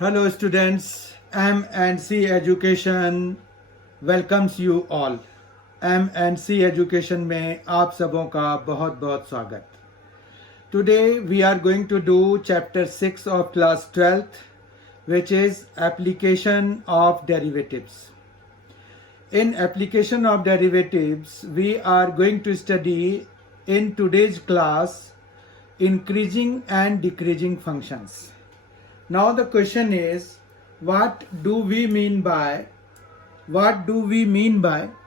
Hello students, M&C Education welcomes you all. M&C Education में आप सबों का बहुत बहुत स्वागत. Today we are going to do chapter 6 of class 12th, which is application of derivatives. In application of derivatives, we are going to study in today's class increasing and decreasing functions. Now the question is, what do we mean by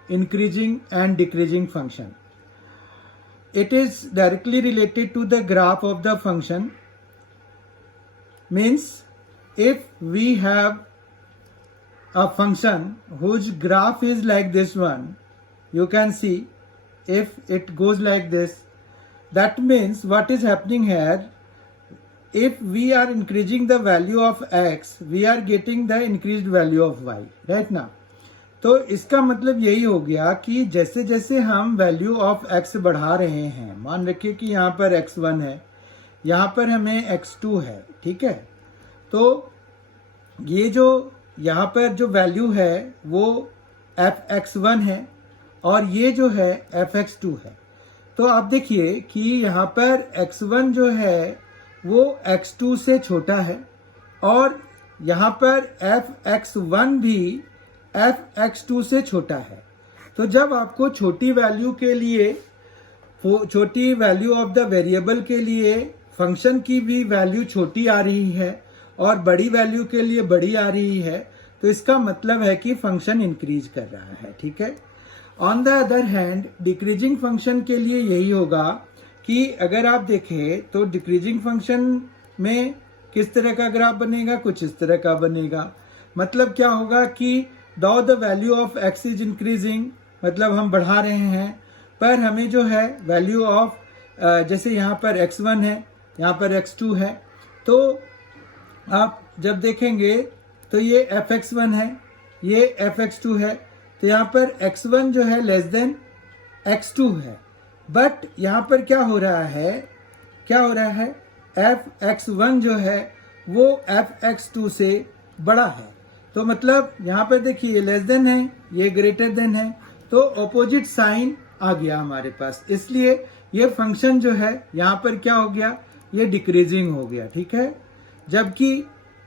increasing and decreasing function? It is directly related to the graph of the function. Means if we have a function whose graph is like this one, you can see if it goes like this, that means what is happening here, if we are increasing the value of x, we are getting the increased value of y, right now. तो इसका मतलब यही हो गया कि जैसे जैसे हम वैल्यू ऑफ x बढ़ा रहे हैं, मान रखिए कि यहाँ पर x1 है, यहाँ पर हमें x2 है, ठीक है, तो ये जो यहाँ पर जो वैल्यू है वो fx1 है और ये जो है fx2 है. तो आप देखिए कि यहाँ पर x1 जो है वो x2 से छोटा है और यहाँ पर fx1 भी fx2 से छोटा है. तो जब आपको छोटी वैल्यू के लिए, छोटी वैल्यू ऑफ द वेरिएबल के लिए फंक्शन की भी वैल्यू छोटी आ रही है और बड़ी वैल्यू के लिए बड़ी आ रही है, तो इसका मतलब है कि फंक्शन इंक्रीज कर रहा है, ठीक है. On the other hand decreasing function के लिए यही होगा कि अगर आप देखें तो डिक्रीजिंग फंक्शन में किस तरह का ग्राफ बनेगा, कुछ इस तरह का बनेगा. मतलब क्या होगा कि दो the value of x is increasing, मतलब हम बढ़ा रहे हैं, पर हमें जो है वैल्यू ऑफ जैसे यहाँ पर x1 है, यहाँ पर x2 है, तो आप जब देखेंगे तो ये fx1 है, ये fx2 है, तो यहाँ पर x1 जो है लेस देन x2 है. बट यहाँ पर क्या हो रहा है fx1 जो है वो fx2 से बड़ा है. तो मतलब यहाँ पर देखिए ये लेस देन है, ये ग्रेटर देन है, तो ऑपोजिट साइन आ गया हमारे पास, इसलिए ये फंक्शन जो है यहाँ पर क्या हो गया, ये डिक्रीजिंग हो गया, ठीक है. जबकि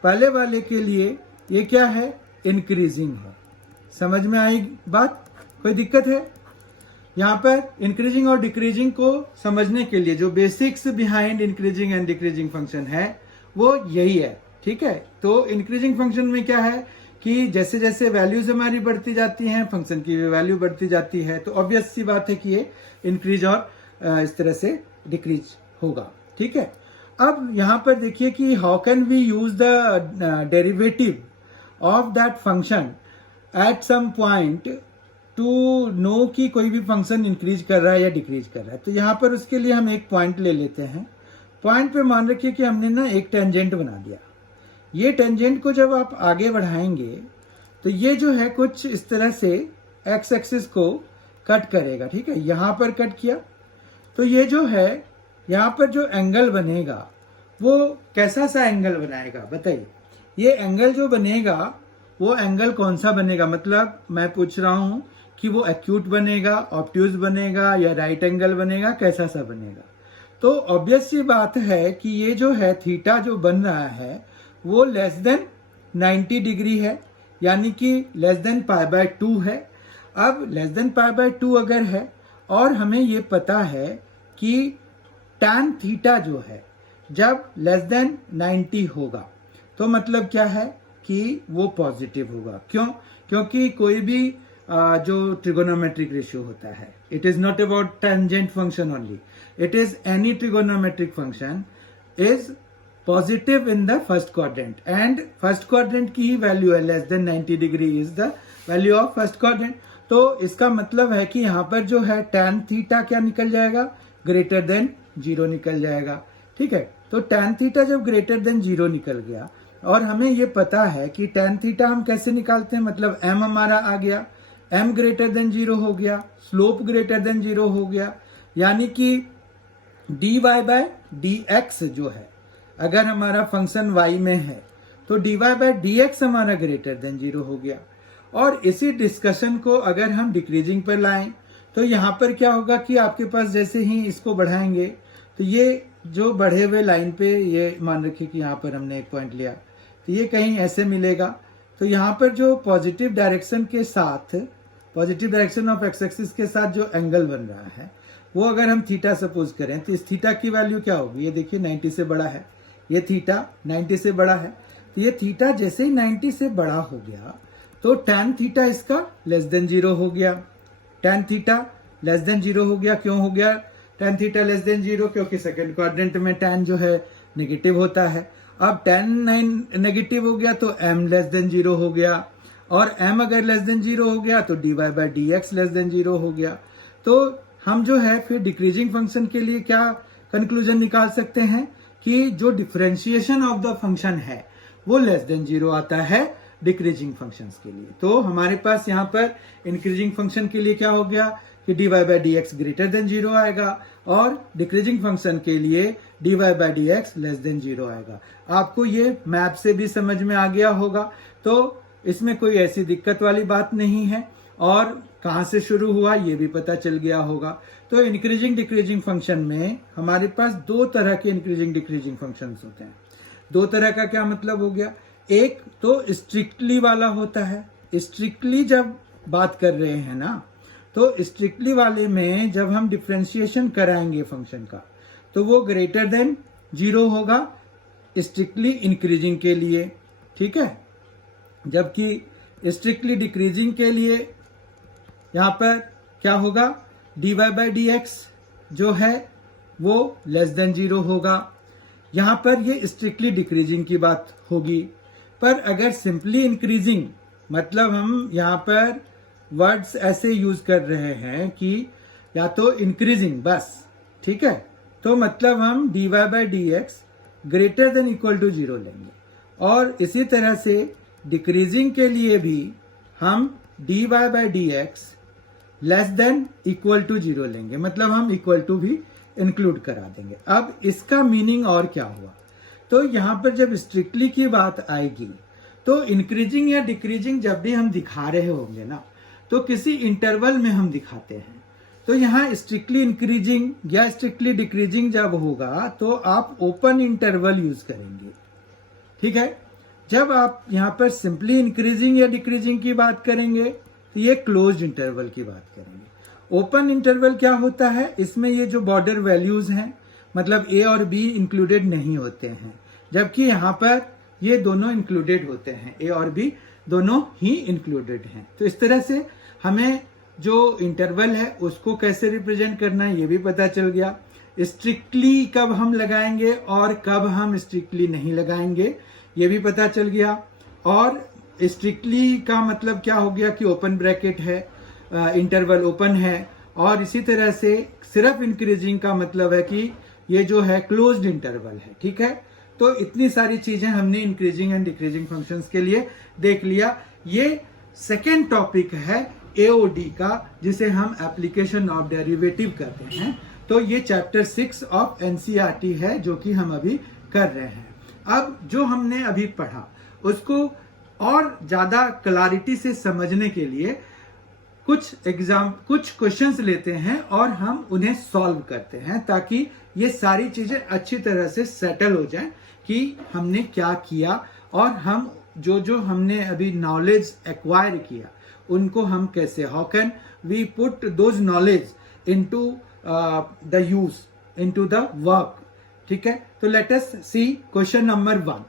पहले वाले के लिए ये क्या है, इंक्रीजिंग है. समझ में आई बात, कोई दिक्कत है? यहाँ पर इंक्रीजिंग और डिक्रीजिंग को समझने के लिए जो basics behind increasing and decreasing function है वो यही है, ठीक है. तो इंक्रीजिंग फंक्शन में क्या है कि जैसे जैसे वैल्यूज हमारी बढ़ती जाती हैं, फंक्शन की वैल्यू बढ़ती जाती है, तो ऑब्वियस सी बात है कि ये इंक्रीज और इस तरह से डिक्रीज होगा, ठीक है. अब यहाँ पर देखिए कि how can we use the derivative of that function at some point to know कि कोई भी फंक्शन इंक्रीज कर रहा है या डिक्रीज कर रहा है. तो यहाँ पर उसके लिए हम एक पॉइंट ले लेते हैं. पॉइंट पे मान रखिए कि हमने ना एक टेंजेंट बना दिया. ये टेंजेंट को जब आप आगे बढ़ाएंगे तो ये जो है कुछ इस तरह से एक्स एक्सिस को कट करेगा, ठीक है. यहाँ पर कट किया तो ये जो है यहाँ पर जो एंगल बनेगा वो कैसा सा एंगल बनाएगा बताइए. ये एंगल जो बनेगा वो एंगल कौन सा बनेगा, मतलब मैं पूछ रहा हूं कि वो एक्यूट बनेगा, ऑब्ट्यूज बनेगा या राइट एंगल बनेगा, कैसा सा बनेगा. तो ऑब्वियस सी बात है कि ये जो है थीटा जो बन रहा है वो लेस देन 90 डिग्री है, यानी कि लेस देन π/2 है. अब लेस देन π/2 अगर है और हमें ये पता है कि tan थीटा जो है जब लेस देन 90 होगा तो मतलब क्या है कि वो पॉजिटिव होगा. क्यों? क्योंकि कोई भी जो ट्रिगोनोमेट्रिक रेशियो होता है, it is not about tangent function only, it is any trigonometric function is positive in the first quadrant, and first quadrant की ही वैल्यू है less than 90 degree is the value of first quadrant. तो इसका मतलब है कि यहाँ पर जो है tan थीटा क्या निकल जाएगा, ग्रेटर देन 0 निकल जाएगा, ठीक है. तो tan थीटा जब ग्रेटर देन 0 निकल गया और हमें ये पता है कि tan थीटा हम कैसे निकालते हैं, मतलब m हमारा आ गया, m ग्रेटर देन 0 हो गया, स्लोप ग्रेटर देन 0 हो गया, यानी कि dy बाय dx जो है, अगर हमारा फंक्शन y में है तो dy बाय dx हमारा ग्रेटर देन 0 हो गया। और इसी डिस्कशन को अगर हम डिक्रीजिंग पर लाएं तो यहाँ पर क्या होगा कि आपके पास जैसे ही इसको बढ़ाएंगे तो ये जो बढ़े हुए लाइन पे, ये मान रखिए कि यहाँ पर हमने एक पॉइंट लिया तो ये कहीं ऐसे मिलेगा। तो यहाँ पर जो पॉजिटिव डायरेक्शन के साथ, positive direction of x axis के साथ जो एंगल बन रहा है वो अगर हम थीटा सपोज करें तो इस थीटा की वैल्यू क्या होगी, ये देखिए 90 से बड़ा है, ये थीटा 90 से बड़ा है। तो ये थीटा जैसे ही 90 से बड़ा हो गया तो tan थीटा इसका लेस देन 0 हो गया। tan थीटा लेस देन 0 हो गया। क्यों हो गया tan थीटा लेस देन 0? क्योंकि सेकंड क्वाड्रेंट में tan जो है नेगेटिव होता है। अब tan नेगेटिव हो गया तो m लेस देन 0 हो गया, और m अगर लेस देन 0 हो गया तो dy by dx less than 0 हो गया। तो हम जो है फिर डिक्रीजिंग फंक्शन के लिए क्या कंक्लूजन निकाल सकते हैं कि जो डिफरेंशिएशन ऑफ द फंक्शन है वो लेस देन 0 आता है डिक्रीजिंग फंक्शंस के लिए। तो हमारे पास यहाँ पर इंक्रीजिंग फंक्शन के लिए क्या हो गया कि dy by dx greater than 0 आएगा, और डिक्रीजिंग फंक्शन के लिए dy by dx less than 0 आएगा। आपको ये मैप से भी समझ में आ गया होगा, तो इसमें कोई ऐसी दिक्कत वाली बात नहीं है, और कहाँ से शुरू हुआ ये भी पता चल गया होगा। तो इंक्रीजिंग डिक्रीजिंग फंक्शन में हमारे पास दो तरह के इंक्रीजिंग डिक्रीजिंग फंक्शंस होते हैं। दो तरह का क्या मतलब हो गया, एक तो स्ट्रिक्टली वाला होता है। स्ट्रिक्टली जब बात कर रहे हैं ना, तो स्ट्रिक्टली वाले में जब हम डिफरेंशिएशन कराएंगे फंक्शन का तो वो ग्रेटर देन 0 होगा स्ट्रिक्टली इंक्रीजिंग के लिए, ठीक है। जबकि स्ट्रिक्टली डिक्रीजिंग के लिए यहाँ पर क्या होगा, dy बाय dx जो है वो लेस देन 0 होगा। यहाँ पर ये स्ट्रिक्टली डिक्रीजिंग की बात होगी। पर अगर सिंपली इंक्रीजिंग, मतलब हम यहाँ पर वर्ड्स ऐसे यूज कर रहे हैं कि या तो इंक्रीजिंग बस, ठीक है, तो मतलब हम dy by dx greater than equal to 0 लेंगे। और इसी तरह से डिक्रीजिंग के लिए भी हम dy by dx less than equal to 0 लेंगे, मतलब हम इक्वल टू भी इंक्लूड करा देंगे। अब इसका मीनिंग और क्या हुआ, तो यहाँ पर जब स्ट्रिक्टली की बात आएगी तो इंक्रीजिंग या डिक्रीजिंग जब भी हम दिखा रहे होंगे ना, तो किसी इंटरवल में हम दिखाते हैं। तो यहाँ स्ट्रिक्टली इंक्रीजिंग या स्ट्रिक्टली डिक्रीजिंग जब होगा तो आप ओपन इंटरवल यूज करेंगे, ठीक है। जब आप यहाँ पर सिंपली इंक्रीजिंग या डिक्रीजिंग की बात करेंगे तो ये क्लोज्ड इंटरवल की बात करेंगे। ओपन इंटरवल क्या होता है, इसमें ये जो बॉर्डर वैल्यूज हैं मतलब a और b इंक्लूडेड नहीं होते हैं, जबकि यहाँ पर ये दोनों इंक्लूडेड होते हैं, a और b दोनों ही इंक्लूडेड हैं। तो इस तरह से हमें जो इंटरवल है उसको कैसे रिप्रेजेंट करना है ये भी पता चल गया। स्ट्रिक्टली कब हम लगाएंगे और कब हम स्ट्रिक्टली नहीं लगाएंगे ये भी पता चल गया। और स्ट्रिक्टली का मतलब क्या हो गया कि ओपन ब्रैकेट है, इंटरवल ओपन है, और इसी तरह से सिर्फ इंक्रीजिंग का मतलब है कि ये जो है क्लोज्ड इंटरवल है, ठीक है। तो इतनी सारी चीजें हमने इंक्रीजिंग एंड डिक्रीजिंग फंक्शंस के लिए देख लिया। ये सेकेंड टॉपिक है एओडी का, जिसे हम एप्लीकेशन ऑफ डेरिवेटिव कहते हैं। तो ये चैप्टर 6 ऑफ एनसीईआरटी है जो कि हम अभी कर रहे हैं। अब जो हमने अभी पढ़ा उसको और ज्यादा क्लैरिटी से समझने के लिए कुछ क्वेश्चंस लेते हैं और हम उन्हें सॉल्व करते हैं, ताकि ये सारी चीजें अच्छी तरह से सेटल हो जाएं कि हमने क्या किया और हम जो हमने अभी नॉलेज एक्वायर किया उनको हम कैसे, how can we put those knowledge into the use, into the work, ठीक है। तो let us see question number 1.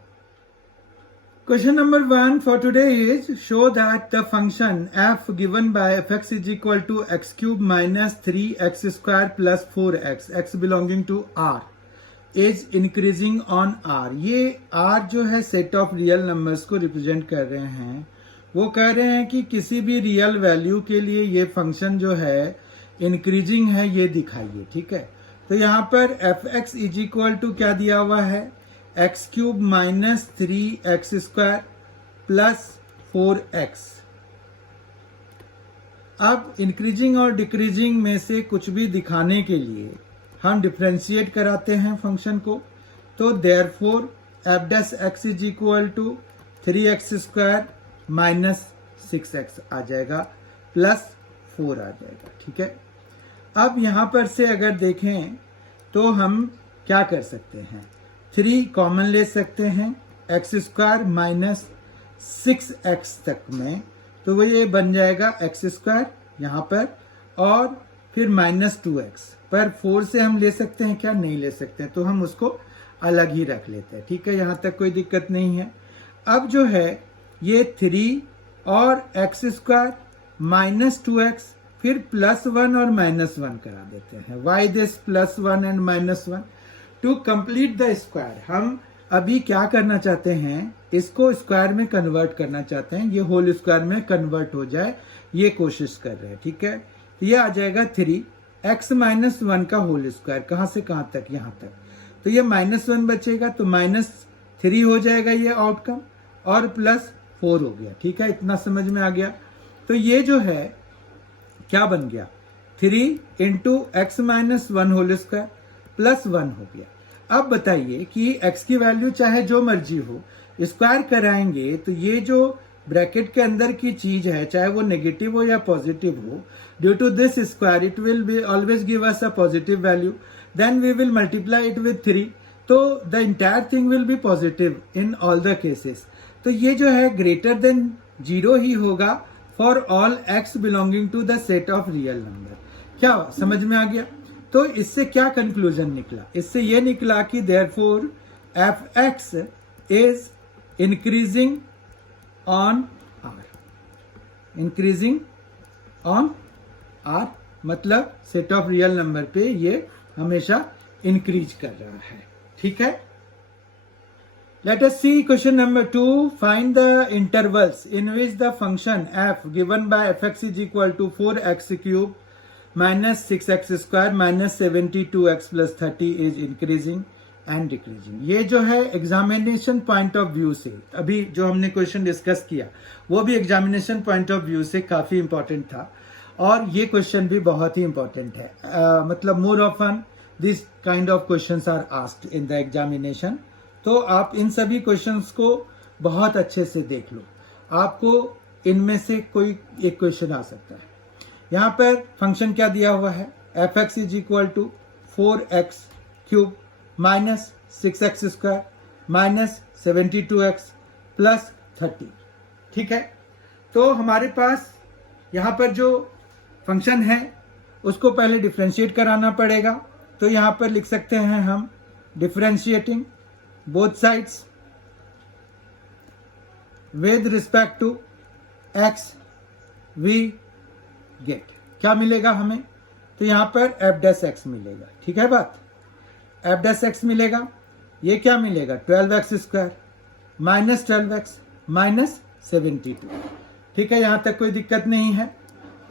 Question number 1 for today is, show that the function f given by fx is equal to x cube minus 3x square plus 4x, x belonging to r, is increasing on r. ये r जो है set of real numbers को represent कर रहे हैं। वो कह रहे हैं कि किसी भी रियल वैल्यू के लिए ये फंक्शन जो है इंक्रीजिंग है, ये दिखाइए, ठीक है। तो यहाँ पर fx इज इक्वल टू क्या दिया हुआ है, x cube minus 3x square plus 4x। अब इंक्रीजिंग और डिक्रीजिंग में से कुछ भी दिखाने के लिए हम डिफरेंशिएट कराते हैं फंक्शन को। तो therefore f dash x is equal to 3x² minus 6x आ जाएगा प्लस 4 आ जाएगा। ठीक है, अब यहां पर से अगर देखें तो हम क्या कर सकते हैं, 3 कॉमन ले सकते हैं x² माइनस 6x तक में, तो वो ये बन जाएगा x² यहाँ पर और फिर माइनस 2x पर 4 से हम ले सकते हैं क्या, नहीं ले सकते हैं, तो हम उसको अलग ही रख लेते हैं। ठीक है, यहाँ तक कोई दिक्कत नहीं है। अब जो है ये 3 और x² माइनस 2x फिर +1 और -1 करा देते हैं। Why this +1 and -1 to complete the square. हम अभी क्या करना चाहते हैं, इसको स्क्वायर में कन्वर्ट करना चाहते हैं, ये होल स्क्वायर में कन्वर्ट हो जाए, ये कोशिश कर रहे हैं। ठीक है, तो ये आ जाएगा 3x माइनस 1 का होल स्क्वायर, कहां से कहां तक, यहां तक, तो ये -1 बचेगा, तो -3 हो जाएगा ये आउटकम और +4 हो गया। ठीक है, इतना समझ में आ गया। तो ये जो है क्या बन गया, 3 into x minus 1 whole square +1 हो गया। अब बताइए कि x की वैल्यू चाहे जो मर्जी हो, स्क्वायर कराएंगे तो ये जो ब्रैकेट के अंदर की चीज है, चाहे वो नेगेटिव हो या पॉजिटिव हो, due to this square it will be always give us a positive value, then we will multiply it with 3, तो the entire thing will be positive in all the cases. तो ये जो है greater than 0 ही होगा for all x belonging to the set of real number. क्या समझ में आ गया? तो इससे क्या कंक्लूजन निकला, इससे ये निकला कि therefore f(x) is increasing on r, increasing on r मतलब सेट ऑफ रियल नंबर पे ये हमेशा इंक्रीज कर रहा है। ठीक है, let us see question number 2. Find the intervals in which the function f given by fx is equal to 4x cube minus 6x square minus 72x plus 30 is increasing and decreasing. ये जो है examination point of view से, अभी जो हमने question discuss किया वो भी एग्जामिनेशन पॉइंट ऑफ व्यू से काफी इंपॉर्टेंट था और ये क्वेश्चन भी बहुत ही इंपॉर्टेंट है। मतलब more often this kind of questions are asked in the examination. तो आप इन सभी क्वेश्चंस को बहुत अच्छे से देख लो, आपको इनमें से कोई एक क्वेश्चन आ सकता है। यहाँ पर फंक्शन क्या दिया हुआ है, f(x) is equal to 4x cube minus 6x square minus 72x plus 30। ठीक है, तो हमारे पास यहाँ पर जो फंक्शन है उसको पहले डिफरेंशिएट कराना पड़ेगा। तो यहाँ पर लिख सकते हैं हम differentiating both sides with respect to x we get क्या मिलेगा हमें, तो यहां पर f' मिलेगा। ठीक है बात, f' मिलेगा, ये क्या मिलेगा 12x square minus 12x minus 72। ठीक है, यहां तक कोई दिक्कत नहीं है।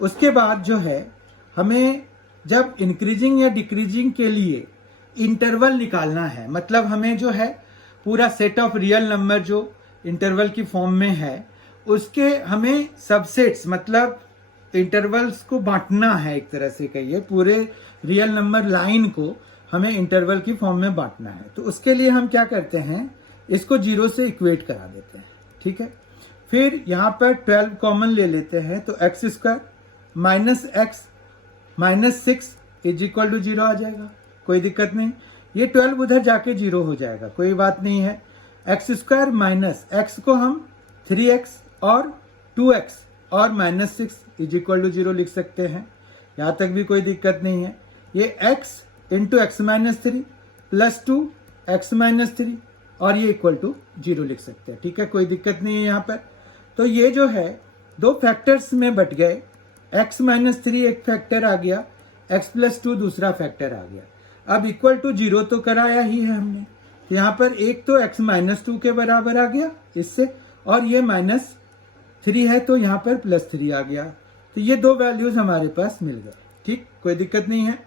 उसके बाद जो है हमें जब इंक्रीजिंग या डिक्रीजिंग के लिए इंटरवल निकालना है, मतलब हमें जो है पूरा सेट ऑफ रियल नंबर जो इंटरवल की फॉर्म में है उसके हमें सबसेट्स मतलब इंटरवल्स को बांटना है, एक तरह से कहिए पूरे रियल नंबर लाइन को हमें इंटरवल की फॉर्म में बांटना है। तो उसके लिए हम क्या करते हैं, इसको 0 से इक्वेट करा देते हैं। ठीक है, फिर यहाँ पर 12 कॉमन ले लेते हैं, तो x square minus x minus 6 is equal to 0 आ जाएगा, कोई दिक्कत नहीं। ये 12 उधर जाके 0 हो जाएगा, कोई बात नहीं है। एक्स स्क्वायर माइनस x को हम 3x और 2x और माइनस 6 इज इक्वल टू 0 लिख सकते हैं, यहाँ तक भी कोई दिक्कत नहीं है। ये x into x minus 3 plus 2 x minus 3 और ये इक्वल टू 0 लिख सकते हैं। ठीक है, कोई दिक्कत नहीं है यहाँ पर। तो ये जो है दो फैक्टर्स में बट गए, x माइनस 3 एक फैक्टर आ गया, x प्लस 2 दूसरा फैक्टर आ गया। अब इक्वल टू 0 तो कराया ही है हमने, तो यहाँ पर एक तो x माइनस 2 के बराबर आ गया इससे, और ये माइनस 3 है तो यहाँ पर प्लस 3 आ गया। तो ये दो वैल्यूज हमारे पास मिल गए। ठीक, कोई दिक्कत नहीं है।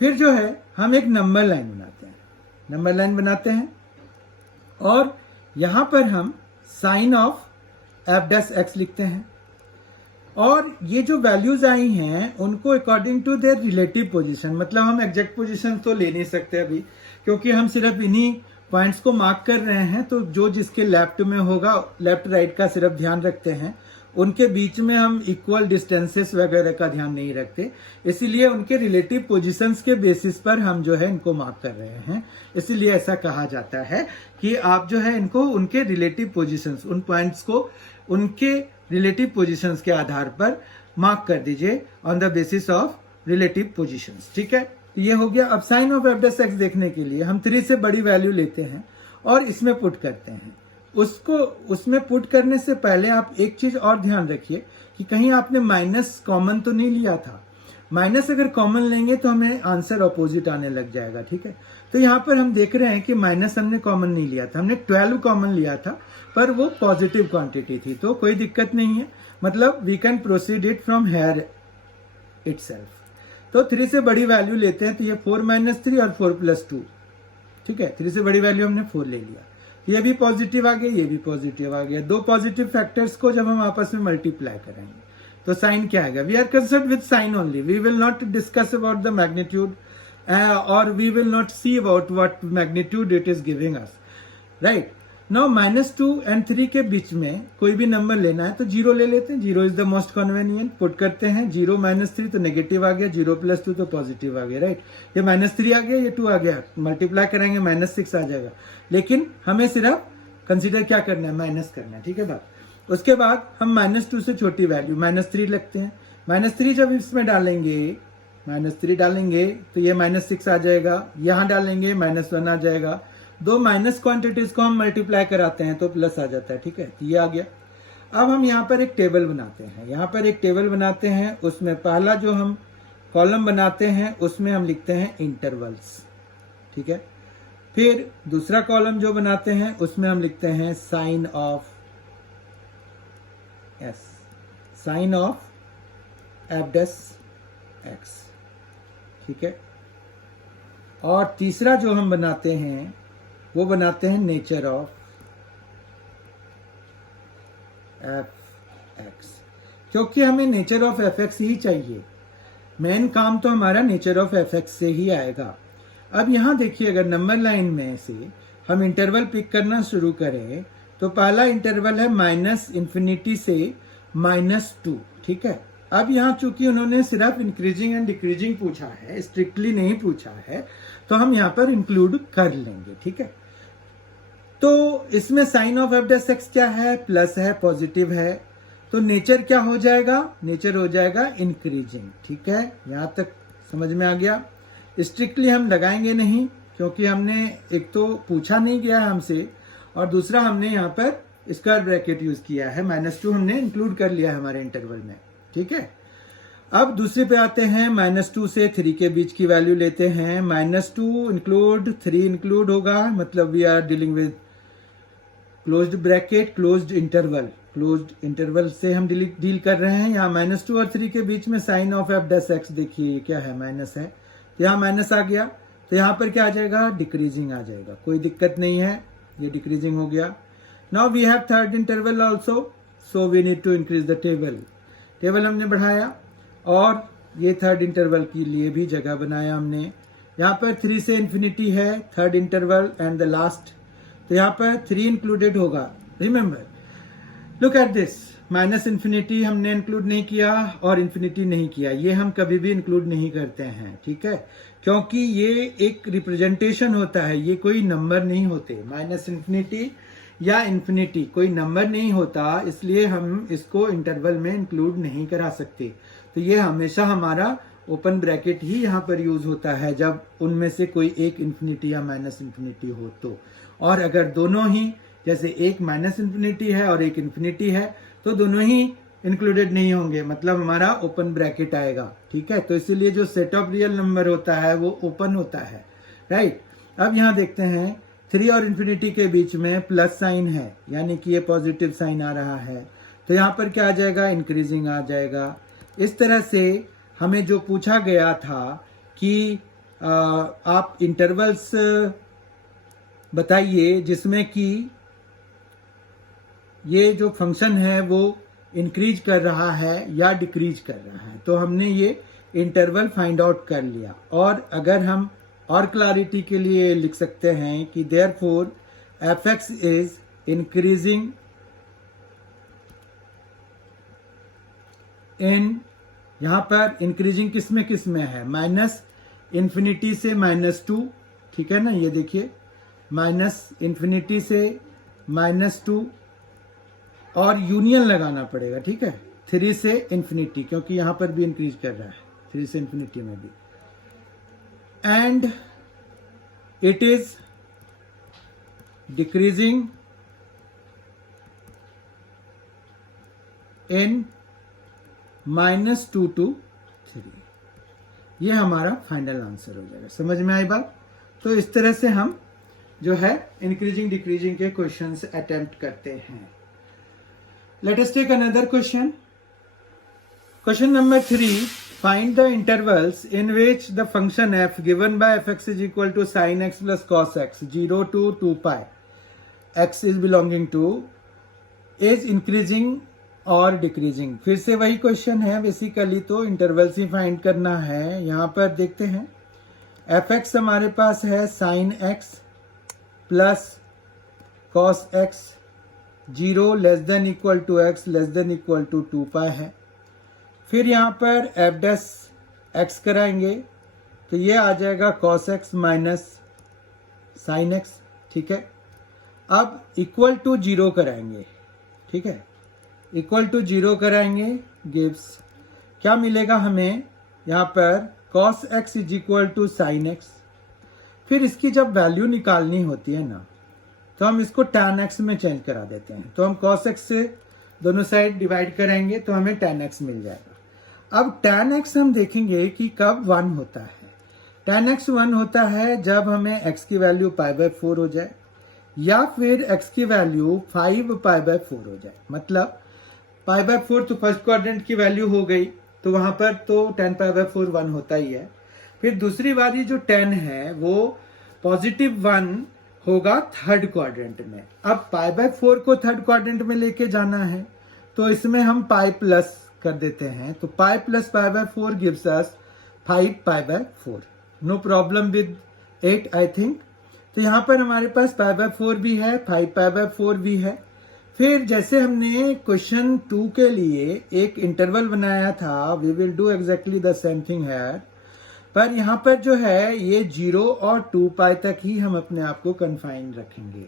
फिर जो है हम एक नंबर लाइन बनाते हैं, नंबर लाइन बनाते हैं और यहाँ पर हम साइन ऑफ f' लिखते हैं और ये जो वैल्यूज आई हैं उनको according to their relative position, मतलब हम एग्जैक्ट पोजीशन तो ले नहीं सकते अभी, क्योंकि हम सिर्फ इन्हीं पॉइंट्स को मार्क कर रहे हैं, तो जो जिसके लेफ्ट में होगा, लेफ्ट राइट का सिर्फ ध्यान रखते हैं, उनके बीच में हम इक्वल डिस्टेंसेस वगैरह का ध्यान नहीं रखते, इसीलिए उनके रिलेटिव पोजीशंस के बेसिस पर हम जो है इनको मार्क कर रहे हैं। इसीलिए ऐसा कहा जाता है कि आप जो है इनको उनके रिलेटिव पोजीशंस, उन पॉइंट्स को उनके रिलेटिव पोजीशंस के आधार पर मार्क कर दीजिए, on the basis of relative positions. ठीक है, ये हो गया। अब साइन ऑफ f' देखने के लिए हम 3 से बड़ी वैल्यू लेते हैं और इसमें पुट करते हैं। उसको उसमें पुट करने से पहले आप एक चीज और ध्यान रखिए कि कहीं आपने माइनस कॉमन तो नहीं लिया था। माइनस अगर कॉमन लेंगे तो हमें आंसर अपोजिट आने लग जाएगा। ठीक है, तो यहाँ पर हम देख रहे हैं कि माइनस हमने कॉमन नहीं लिया था, हमने 12 कॉमन लिया था, पर वो पॉजिटिव क्वांटिटी थी, तो कोई दिक्कत नहीं है। मतलब we can proceed it from here itself. तो 3 से बड़ी वैल्यू लेते हैं, तो ये 4 - 3 और 4 + 2। ठीक है, 3 से बड़ी वैल्यू हमने 4 ले लिया, ये भी पॉजिटिव आ गया, ये भी पॉजिटिव आ गया। 2 पॉजिटिव फैक्टर्स को जब हम आपस में मल्टीप्लाई करेंगे तो साइन क्या आएगा? We are concern with sine only, we will not discuss about the magnitude और we will not see about what magnitude it is giving us, right. Now -2 और 3 के बीच में कोई भी नंबर लेना है तो 0 ले लेते हैं। 0 is the most convenient. Put करते हैं 0 - 3 तो नेगेटिव आ गया, 0 + 2 तो पॉजिटिव आ गया, राइट। ये -3 आ गया, ये 2 आ गया, मल्टीप्लाई करेंगे -6 आ जाएगा। लेकिन हमें सिर्फ कंसीडर क्या करना है? माइनस करना है। ठीक है बात। उसके बाद हम -2 से छोटी वैल्यू -3 लगते हैं। -3 जब इसमें डालेंगे, -3 डालेंगे तो ये -6 आ जाएगा, यहां डालेंगे -1 आ जाएगा। 2 माइनस क्वांटिटीज को हम मल्टीप्लाई कराते हैं तो प्लस आ जाता है। ठीक है, ये आ गया। अब हम यहाँ पर एक टेबल बनाते हैं, यहाँ पर एक टेबल बनाते हैं। उसमें पहला जो हम कॉलम बनाते हैं उसमें हम लिखते हैं इंटरवल्स। ठीक है, फिर दूसरा कॉलम जो बनाते हैं उसमें हम लिखते हैं sign of s, sign of f'(x). ठीक है, और तीसरा जो हम बनाते हैं वो बनाते हैं नेचर ऑफ f(x), क्योंकि हमें नेचर ऑफ f(x) ही चाहिए। मेन काम तो हमारा नेचर ऑफ f(x) से ही आएगा। अब यहां देखिए, अगर नंबर लाइन में से हम इंटरवल पिक करना शुरू करें तो पहला इंटरवल है -∞ से -2। ठीक है, अब यहाँ चूंकि उन्होंने सिर्फ इंक्रीजिंग एंड डिक्रीजिंग पूछा है, स्ट्रिक्टली नहीं पूछा है, तो हम यहाँ पर इंक्लूड कर लेंगे। ठीक है, तो इसमें साइन ऑफ f'(x) क्या है? प्लस है, पॉजिटिव है, तो नेचर क्या हो जाएगा? नेचर हो जाएगा इंक्रीजिंग। ठीक है, यहां तक समझ में आ गया। स्ट्रिक्टली हम लगाएंगे नहीं, क्योंकि हमने एक तो पूछा नहीं गया हमसे, और दूसरा हमने यहाँ पर स्क्वायर ब्रैकेट यूज किया है। -2 हमने इंक्लूड कर लिया है हमारे इंटरवल में। ठीक है, अब दूसरे पे आते हैं। -2 से 3 के बीच की वैल्यू लेते हैं। -2 इंक्लूड 3 इंक्लूड होगा, मतलब we are dealing with closed bracket, closed interval. Closed interval से हम डील कर रहे हैं। यहाँ -2 और 3 के बीच में साइन ऑफ f'(x) देखिए क्या है? माइनस है, तो यहाँ माइनस आ गया, तो यहाँ पर क्या आ जाएगा? डिक्रीजिंग आ जाएगा। कोई दिक्कत नहीं है, ये डिक्रीजिंग हो गया। Now we have third interval also, so we need to increase the table. Table हमने बढ़ाया और ये थर्ड इंटरवल के लिए भी जगह बनाया हमने। यहाँ पर 3 से ∞ है third interval and the last, तो यहाँ पर 3 इंक्लूडेड होगा। रिमेंबर, लुक एट दिस, -∞ हमने इंक्लूड नहीं किया और ∞ नहीं किया, ये हम कभी भी इंक्लूड नहीं करते हैं। ठीक है, क्योंकि ये एक रिप्रेजेंटेशन होता है, ये कोई नंबर नहीं होते। -∞ या ∞ कोई नंबर नहीं होता, इसलिए हम इसको इंटरवल में इंक्लूड नहीं करा सकते। तो ये हमेशा हमारा ओपन ब्रैकेट ही यहाँ पर यूज होता है जब उनमें से कोई एक ∞ या -∞ हो तो। और अगर दोनों ही, जैसे एक -∞ है और एक ∞ है, तो दोनों ही इंक्लूडेड नहीं होंगे, मतलब हमारा ओपन ब्रैकेट आएगा। ठीक है, तो इसीलिए जो सेट ऑफ रियल नंबर होता है वो ओपन होता है, राइट। अब यहाँ देखते हैं 3 और ∞ के बीच में प्लस साइन है, यानी कि ये पॉजिटिव साइन आ रहा है, तो यहाँ पर क्या आ जाएगा? इंक्रीजिंग आ जाएगा। इस तरह से हमें जो पूछा गया था कि आप इंटरवल्स बताइए जिसमें कि ये जो फंक्शन है वो इंक्रीज कर रहा है या डिक्रीज कर रहा है, तो हमने ये इंटरवल फाइंड आउट कर लिया। और अगर हम और क्लैरिटी के लिए लिख सकते हैं कि therefore F x is increasing इन, यहां पर इंक्रीजिंग किस में है, माइनस इन्फिनिटी से -2, ठीक है ना, ये देखिए माइनस इन्फिनिटी से -2 और यूनियन लगाना पड़ेगा, ठीक है, 3 से इन्फिनिटी, क्योंकि यहां पर भी इंक्रीज कर रहा है 3 से इन्फिनिटी में भी, and it is decreasing in -2 to 3। ये हमारा फाइनल आंसर हो जाएगा। समझ में आई बात? तो इस तरह से हम जो है इंक्रीजिंग डिक्रीजिंग के क्वेश्चंस अटेम्प्ट करते हैं। Let us take another question. Question number 3, find the intervals in which the function f given by fx is equal to sin x plus cos x 0 to 2 pi x is belonging to is increasing और डिक्रीजिंग। फिर से वही question है basically, तो intervals ही find करना है। यहां पर देखते हैं एफ एक्स हमारे पास है sine x plus cos x 0 less than equal to x less than equal to 2 pi है। फिर यहां पर एफ डैश एक्स कराएंगे तो ये आ जाएगा cos x minus sine x, ठीक है। अब इक्वल टू 0 कराएंगे, ठीक है, इक्वल टू 0 कराएंगे गिव्स क्या मिलेगा हमें यहाँ पर cos x is equal to sine x. फिर इसकी जब वैल्यू निकालनी होती है ना तो हम इसको tan x में चेंज करा देते हैं, तो हम cos x से दोनों साइड डिवाइड करेंगे तो हमें tan x मिल जाएगा। अब tan x हम देखेंगे कि कब 1 होता है। tan x 1 होता है जब हमें x की वैल्यू π/4 हो जाए या फिर x की वैल्यू 5 π/4 हो जाए। मतलब π/4 तो फर्स्ट क्वाड्रेंट की वैल्यू हो गई, तो वहां पर तो tan π/4 1 होता ही है। फिर दूसरी वाली जो 10 है वो +1 होगा थर्ड क्वाड्रेंट में। अब π/4 को थर्ड क्वाड्रेंट में लेके जाना है तो इसमें हम पाई प्लस कर देते हैं, तो pi plus π/4 gives us 5 π/4। No problem with 8 I think. तो यहाँ पर हमारे पास π/4 भी है, 5 π/4 भी है। फिर जैसे हमने क्वेश्चन 2 के लिए एक इंटरवल बनाया था, we will do exactly the same thing है, पर यहाँ पर जो है ये 0 और 2 पाई तक ही हम अपने आप को कन्फाइन रखेंगे,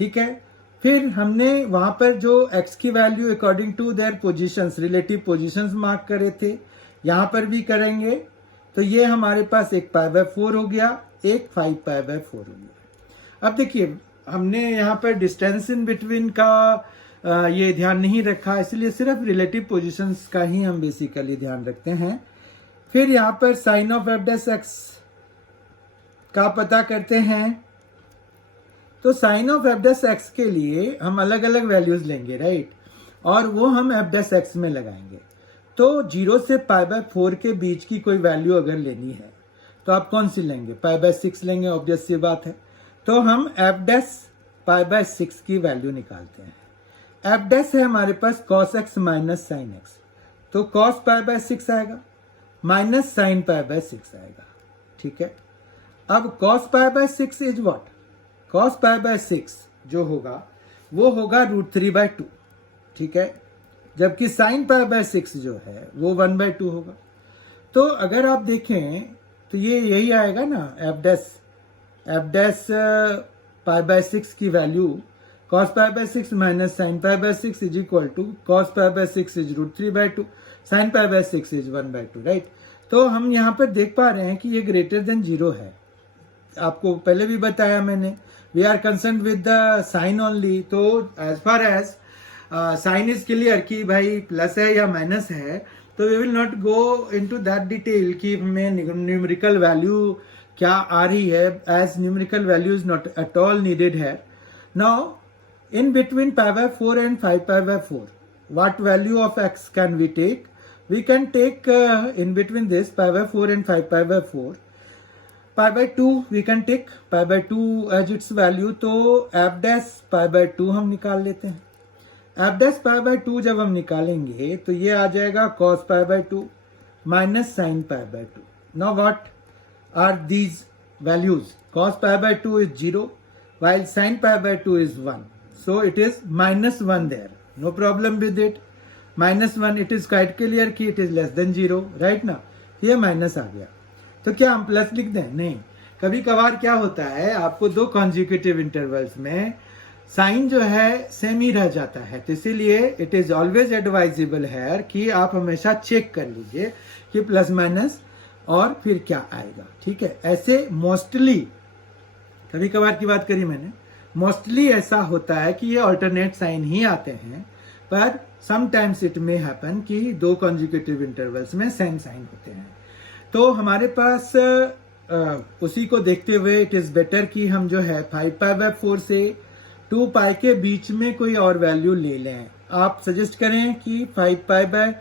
ठीक है। फिर हमने वहां पर जो x की value according to their positions, relative positions mark करे थे, यहाँ पर भी करेंगे। तो ये हमारे पास एक π/4 हो गया, एक 5 π/4 हो गया। अब देखिए हमने यहाँ पर डिस्टेंस इन बिटवीन का ये ध्यान नहीं रखा, इसलिए सिर्फ रिलेटिव पोजीशंस का ही हम बेसिकली ध्यान रखते हैं। फिर यहाँ पर sign of f dash x का पता करते हैं, तो sign of f dash x के लिए हम अलग अलग वैल्यूज लेंगे, राइट, और वो हम एफ डैश एक्स में लगाएंगे। तो 0 से π/4 के बीच की कोई वैल्यू अगर लेनी है तो आप कौन सी लेंगे? π/6 लेंगे, ऑब्वियस सी बात है। तो हम एफ डैश π/6 की वैल्यू निकालते हैं। एफ डैश है हमारे पास cos x minus sine x, तो cos π/6 आएगा माइनस साइन π/6 आएगा, ठीक है। अब cos π/6 इज व्हाट? cos π/6 जो होगा वो होगा √3/2, ठीक है, जबकि sin π/6 जो है वो 1/2 होगा। तो अगर आप देखें तो ये यही आएगा ना, एफ डैश π/6 की value cos π/6 minus sine π/6 is equal to cos π/6 is √3/2, sin π/6 is 1/2, right. तो हम यहाँ पर देख पा रहे हैं कि ये ग्रेटर देन 0 है। आपको पहले भी बताया मैंने, we are concern with the sine only. तो as far as sine is clear कि भाई प्लस है या माइनस है, तो we will not go into that detail कि हमें न्यूमेरिकल वैल्यू क्या आ रही है, as numerical value is not at all needed है। Now in between π/4 and 5 π/4 what value of x can we take? We can take in between this π/4 and 5 π/4 π/2 we can take π/2 as its value। तो f dash π/2 हम निकाल लेते हैं। f dash π/2 जब हम निकालेंगे तो ये आ जाएगा cos π/2 minus sine π/2। Now what are these values. Cos pi by 2 is 0 while sin pi by 2 is 1. So it is minus 1 there. No problem with it. Minus 1, it is quite clear कि it is less than 0, right ना. ये minus आ गया, तो क्या हम plus लिख दें? नहीं, कभी कभार क्या होता है आपको दो कॉन्जिक्यूटिव इंटरवल्स में साइन जो है सेम ही रह जाता है, तो इसीलिए इट इज ऑलवेज एडवाइजेबल है कि आप हमेशा चेक कर लीजिए कि प्लस माइनस और फिर क्या आएगा, ठीक है. ऐसे मोस्टली, कभी कभार की बात करी मैंने, मोस्टली ऐसा होता है कि ये ऑल्टरनेट साइन ही आते हैं, पर समटाइम्स इट मे हैपन कि दो कॉन्जिक्यूटिव इंटरवल्स में सेम साइन होते हैं. तो हमारे पास उसी को देखते हुए इट इज बेटर कि हम जो है 5 पाई बाय 4 से 2 पाई के बीच में कोई और वैल्यू ले लें. आप सजेस्ट करें कि 5 पाई बाय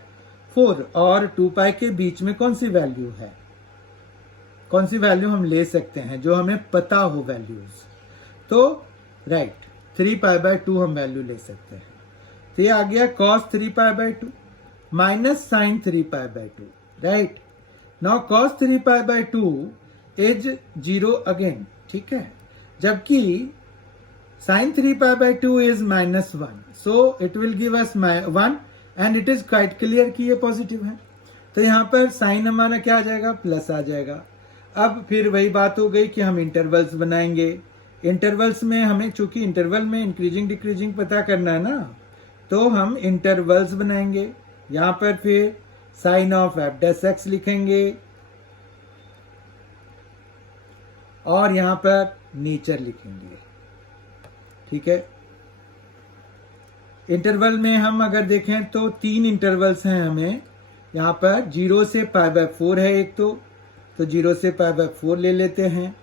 4 और 2 पाई के बीच में कौन सी वैल्यू है, कौन सी वैल्यू हम ले सकते हैं जो हमें पता हो वैल्यूज. तो राइट, 3 पाई बाय 2 हम वैल्यू ले सकते हैं. तो ये आ गया cos 3 pi by 2 minus sine 3 pi by 2, right. Now cos 3 pi by 2 is 0 again, ठीक है, जबकि sin 3 pi by 2 is minus 1, so it will give us 1 and it is quite clear कि ये पॉजिटिव है. तो यहाँ पर साइन हमारा क्या आ जाएगा, प्लस आ जाएगा. अब फिर वही बात हो गई कि हम इंटरवल्स बनाएंगे. इंटरवल्स में हमें, चूंकि इंटरवल में इंक्रीजिंग डिक्रीजिंग पता करना है ना, तो हम इंटरवल्स बनाएंगे. यहां पर फिर sign of f dash x लिखेंगे और यहां पर नेचर लिखेंगे, ठीक है. इंटरवल में हम अगर देखें तो 3 इंटरवल्स हैं हमें. यहां पर 0 से पाई बाय 4 है एक, तो 0 से पाई बाय 4 ले लेते हैं.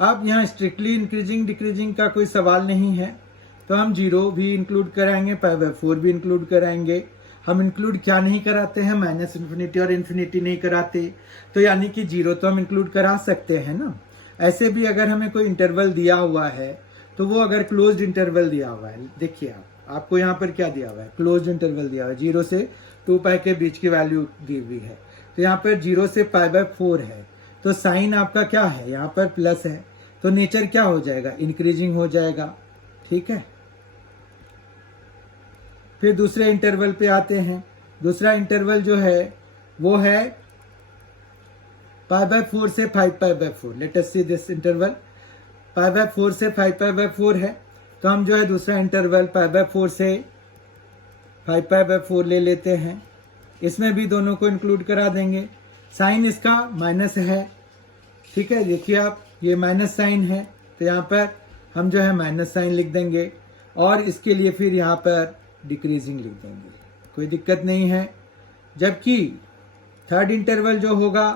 अब यहाँ स्ट्रिक्टली इंक्रीजिंग डिक्रीजिंग का कोई सवाल नहीं है, तो हम 0 भी इंक्लूड कराएंगे, पाई बाय 4 भी इंक्लूड कराएंगे. हम इंक्लूड क्या नहीं कराते हैं, माइनस इन्फिनिटी और इन्फिनिटी नहीं कराते, तो यानी कि 0 तो हम इंक्लूड करा सकते हैं ना. ऐसे भी अगर हमें कोई इंटरवल दिया हुआ है, तो वो अगर क्लोज्ड इंटरवल दिया हुआ है, देखिए आपको यहाँ पर क्या दिया हुआ है, क्लोज्ड इंटरवल दिया हुआ है, 0 से 2 पाई के बीच की वैल्यू दी हुई है. तो यहाँ पर 0 से पाई बाय 4 है, तो साइन आपका क्या है, यहाँ पर प्लस है, तो नेचर क्या हो जाएगा, इंक्रीजिंग हो जाएगा, ठीक है. फिर दूसरे इंटरवल पे आते हैं. दूसरा इंटरवल जो है वो है पाई बाय 4 से 5 pi by 4. Late us see this interval. Pi by 4 से 5 पाई बाय 4 है, तो हम जो है दूसरा इंटरवल पाई बाय 4 से 5 पाई बाय 4 ले लेते हैं. इसमें भी दोनों को इंक्लूड करा देंगे. साइन इसका माइनस है, ठीक है, देखिए आप, ये माइनस साइन है, तो यहाँ पर हम जो है माइनस साइन लिख देंगे और इसके लिए फिर यहाँ पर डिक्रीजिंग लिख देंगे, कोई दिक्कत नहीं है. जबकि थर्ड इंटरवल जो होगा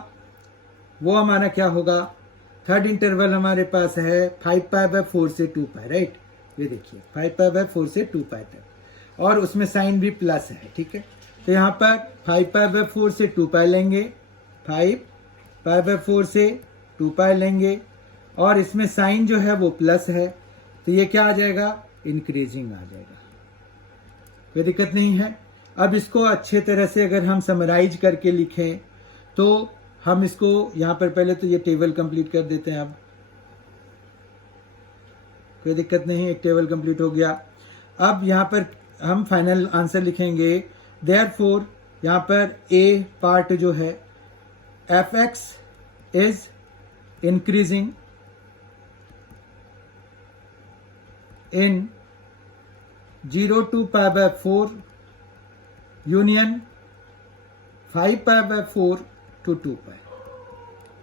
वो हमारा क्या होगा, थर्ड इंटरवल हमारे पास है 5 पाई बाय 4 से 2 पाई, राइट. ये देखिए 5 पाई बाय 4 से 2 पाई तक, और उसमें साइन भी प्लस है, ठीक है. तो यहाँ पर 5 पाई बाय 4 से 2 पाई लेंगे, 5 पाई बाय 4 से 2 पाई लेंगे, और इसमें साइन जो है वो प्लस है, तो ये क्या आ जाएगा, इंक्रीजिंग आ जाएगा, कोई दिक्कत नहीं है. अब इसको अच्छे तरह से अगर हम समराइज करके लिखें, तो हम इसको यहाँ पर पहले तो ये टेबल कंप्लीट कर देते हैं. अब कोई दिक्कत नहीं, एक टेबल कंप्लीट हो गया. अब यहाँ पर हम फाइनल आंसर लिखेंगे. देयरफॉर यहाँ पर ए पार्ट जो है, f x is increasing in 0 to pi by 4 union 5 pi by 4 to 2 pi,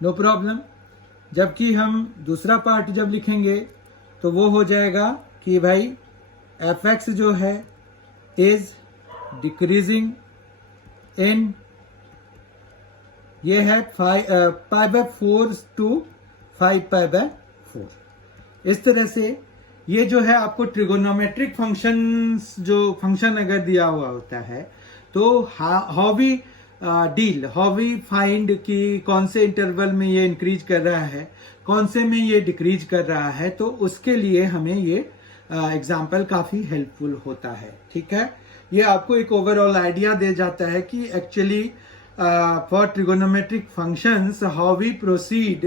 no problem. जबकि हम दूसरा पार्ट जब लिखेंगे तो वो हो जाएगा कि भाई एफ एक्स जो है इज डिक्रीजिंग इन, ये है पाई बाय 4 to 5 पाई बाय 4. इस तरह से ये जो है आपको ट्रिगोनोमेट्रिक फंक्शंस, जो फंक्शन अगर दिया हुआ होता है, तो how we deal, how we find कि कौन से इंटरवल में ये इंक्रीज कर रहा है, कौन से में ये डिक्रीज कर रहा है, तो उसके लिए हमें ये एग्जाम्पल काफी हेल्पफुल होता है, ठीक है. ये आपको एक ओवरऑल आइडिया दे जाता है कि actually for trigonometric functions how we proceed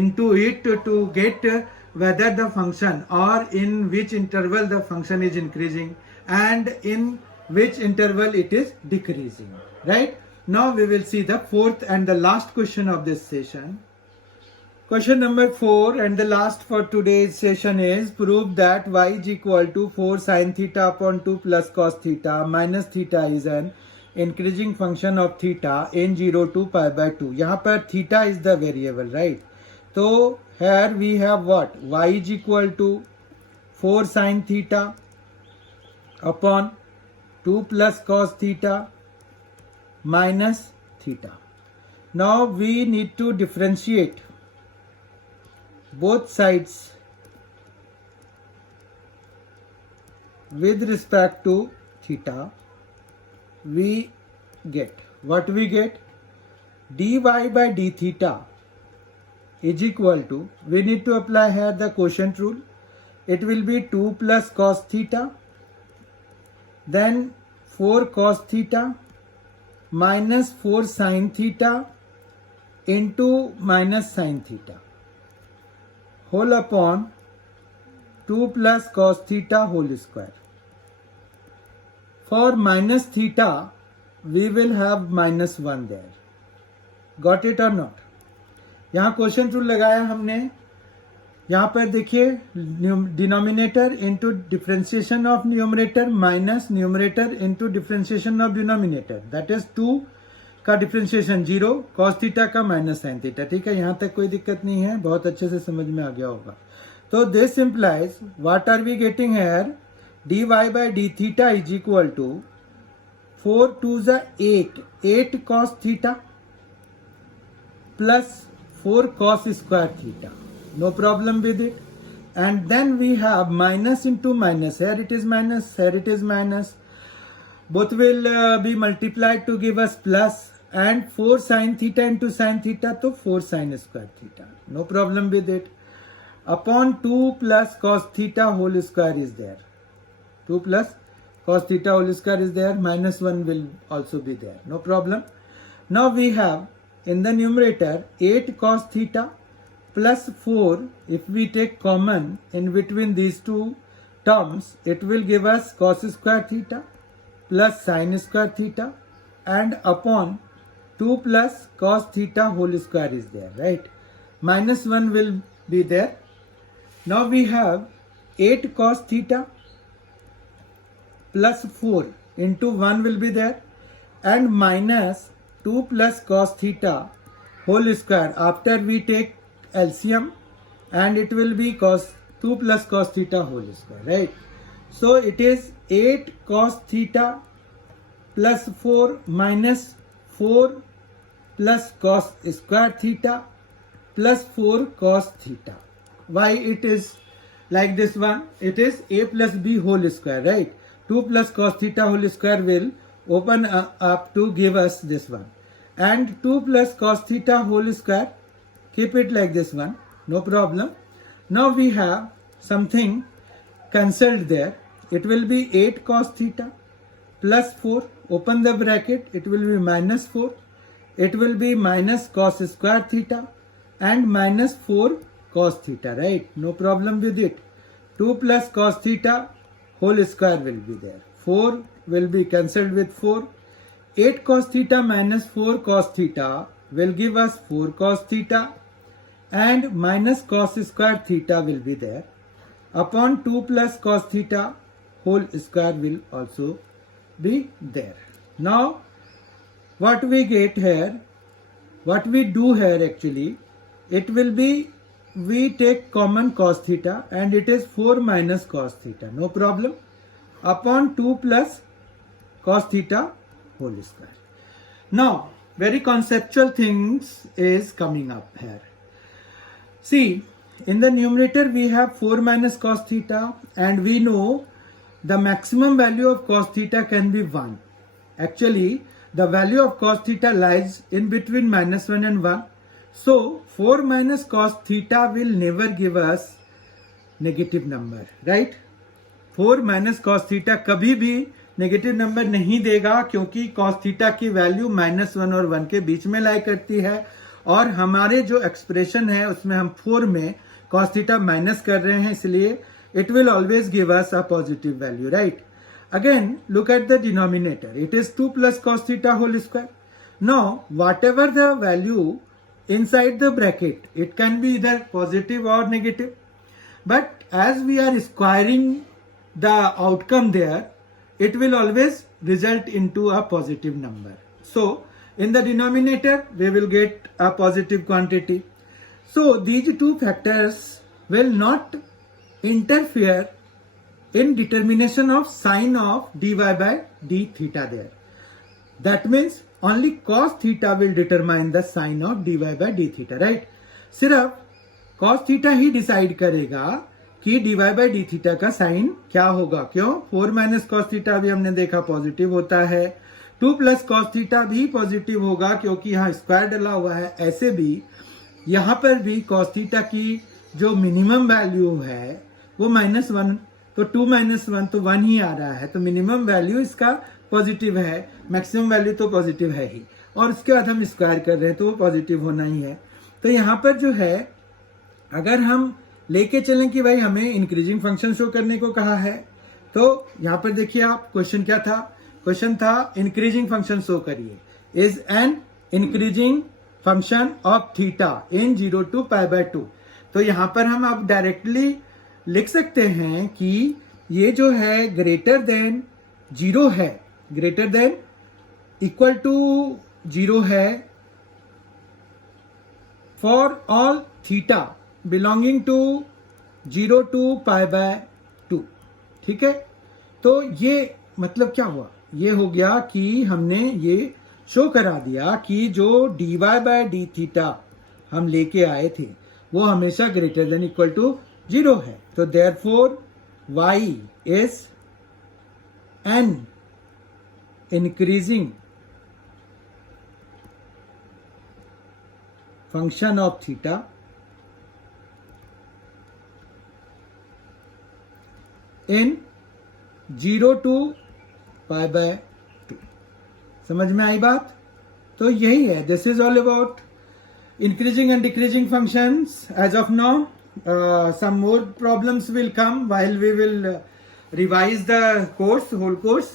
into it to get whether the function or in which interval the function is increasing and in which interval it is decreasing, right? Now we will see the fourth and the last question of this session. Question number 4 and the last for today's session is prove that y is equal to 4 sin theta upon 2 plus cos theta minus theta is an increasing function of theta n0 to pi by 2. यहाँ पर theta is the variable, right? तो here we have what? Y is equal to 4 sin theta upon 2 plus cos theta minus theta. Now we need to differentiate both sides with respect to theta. We get what we get? Dy by d theta is equal to, we need to apply here the quotient rule. It will be 2 plus cos theta, then 4 cos theta minus 4 sin theta into minus sin theta whole upon 2 plus cos theta whole square. For minus theta, we will have minus 1 there. Got it or not? यहाँ question rule लगाया हमने. यहाँ पर देखिए denominator into differentiation of numerator minus numerator into differentiation of denominator, that is 2 का differentiation 0, cos theta का minus sine theta. ठीक है, यहाँ तक कोई दिक्कत नहीं है, बहुत अच्छे से समझ में आ गया होगा. तो this implies what are we getting here? dy by d theta is equal to 4 to the 8 cos theta plus 4 cos square theta. No problem with it. And then we have minus into minus. Here it is minus, here it is minus. Both will be multiplied to give us plus, and 4 sin theta into sin theta, so 4 sin square theta. No problem with it. Upon 2 plus cos theta whole square is there. 2 plus cos theta whole square is there. Minus 1 will also be there. No problem. Now we have in the numerator 8 cos theta plus 4. If we take common in between these two terms, it will give us cos square theta plus sin square theta, and upon 2 plus cos theta whole square is there, right? Minus 1 will be there. Now we have 8 cos theta plus 4 into 1 will be there, and minus 2 plus cos theta whole square after we take LCM, and it will be cos 2 plus cos theta whole square, right? So it is 8 cos theta plus 4 minus 4 plus cos square theta plus 4 cos theta. Why it is like this one? It is a plus b whole square, right? 2 plus cos theta whole square will open up to give us this one, and 2 plus cos theta whole square, keep it like this one, no problem. Now we have something cancelled there. It will be 8 cos theta plus 4, open the bracket, it will be minus 4, it will be minus cos square theta and minus 4 cos theta, right? No problem with it. 2 plus cos theta whole square will be there. 4 will be cancelled with 4. 8 cos theta minus 4 cos theta will give us 4 cos theta, and minus cos square theta will be there. Upon 2 plus cos theta whole square will also be there. Now what we get here, what we do here actually, it will be, we take common cos theta and it is 4 minus cos theta, no problem, upon 2 plus cos theta whole square. Now very conceptual things is coming up here. See, in the numerator we have 4 minus cos theta, and we know the maximum value of cos theta can be 1. Actually the value of cos theta lies in between minus 1 and 1. So 4 minus cos theta will never give us negative number, right? 4 minus cos theta कभी भी negative number नहीं देगा, क्योंकि cos theta की value -1 और 1 के बीच में लाई करती है, और हमारे जो एक्सप्रेशन है उसमें हम 4 में cos थीटा माइनस कर रहे हैं, इसलिए it will always give us a positive value, right? Again, look at the denominator. It is 2 plus cos theta whole square. Now, whatever the value inside the bracket, it can be either positive or negative. But as we are squaring the outcome there, it will always result into a positive number. So, in the denominator, we will get a positive quantity. So, these two factors will not interfere in determination of sign of dy by d theta there. That means only cos theta will determine the sign of dy by d theta, right? सिर्फ cos theta ही decide करेगा कि dy by d theta का sign क्या होगा. क्यों? 4 minus cos theta भी हमने देखा पॉजिटिव होता है, 2 प्लस cos theta भी पॉजिटिव होगा क्योंकि यहाँ स्क्वायर डला हुआ है. ऐसे भी यहाँ पर भी cos theta की जो मिनिमम वैल्यू है वो -1, तो 2 माइनस 1 तो 1 ही आ रहा है, तो मिनिमम वैल्यू इसका पॉजिटिव है, मैक्सिमम वैल्यू तो पॉजिटिव है ही, और उसके बाद हम स्क्वायर कर रहे हैं तो वो पॉजिटिव होना ही है. तो यहाँ पर जो है अगर हम लेके चलें कि भाई हमें इंक्रीजिंग फंक्शन शो करने को कहा है, तो यहाँ पर देखिए आप, क्वेश्चन क्या था? क्वेश्चन था इंक्रीजिंग फंक्शन शो करिए. Is an increasing function of theta in 0 to π/2. तो यहाँ पर हम अब डायरेक्टली लिख सकते हैं कि ये जो है ग्रेटर देन 0 है, ग्रेटर देन इक्वल टू 0 है for all theta belonging to 0 to π/2. ठीक है, तो ये मतलब क्या हुआ? ये हो गया कि हमने ये शो करा दिया कि जो dy by d थीटा हम लेके आए थे वो हमेशा ग्रेटर देन इक्वल टू 0 है. तो therefore y is an increasing function of theta in 0 to π/2. समझ में आई बात? तो यही है, this is all about increasing and decreasing functions as of now. Some more problems will come while we will revise the course, whole course,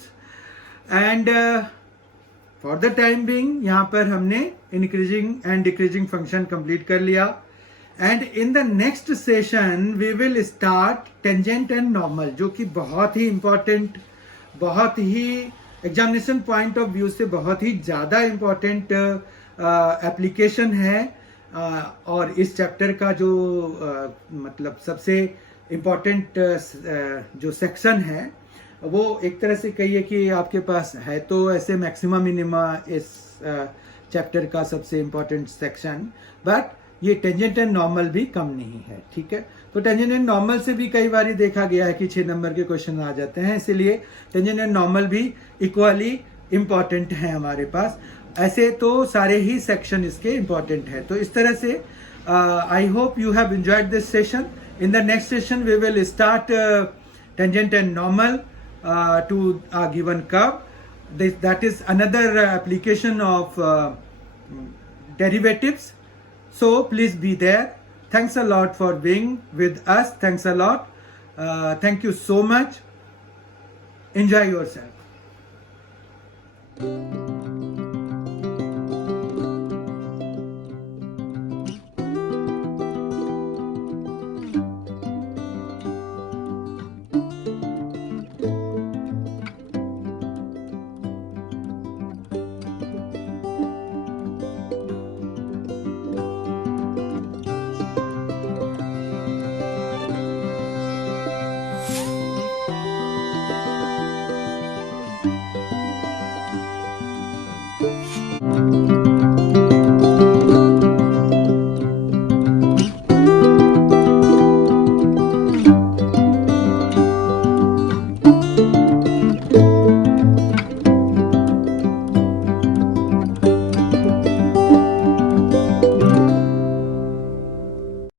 and for the time being यहाँ पर हमने increasing and decreasing function complete कर लिया. And in the next session we will start tangent and normal, जो कि बहुत ही important, बहुत ही examination point of view से बहुत ही ज़्यादा इम्पोर्टेंट एप्लीकेशन है. और इस चैप्टर का जो मतलब सबसे इम्पोर्टेंट जो सेक्शन है वो एक तरह से कहिए कि आपके पास है तो ऐसे मैक्सिमा मिनिमा इस चैप्टर का सबसे इम्पोर्टेंट सेक्शन, बट ये टेंजेंट एंड नॉर्मल भी कम नहीं है. ठीक है, तो टेंजेंट एंड नॉर्मल से भी कई बार देखा गया है कि 6 नंबर के क्वेश्चन आ जाते हैं, इसीलिए टेंजेंट एंड नॉर्मल भी इक्वली इम्पॉर्टेंट है हमारे पास. ऐसे तो सारे ही सेक्शन इसके इम्पॉर्टेंट है. तो इस तरह से I hope you have enjoyed this session. In the next session we will start tangent and normal to a given curve. That is another application of derivatives. So please be there. Thanks a lot for being with us. Thanks a lot. Thank you so much. Enjoy yourself.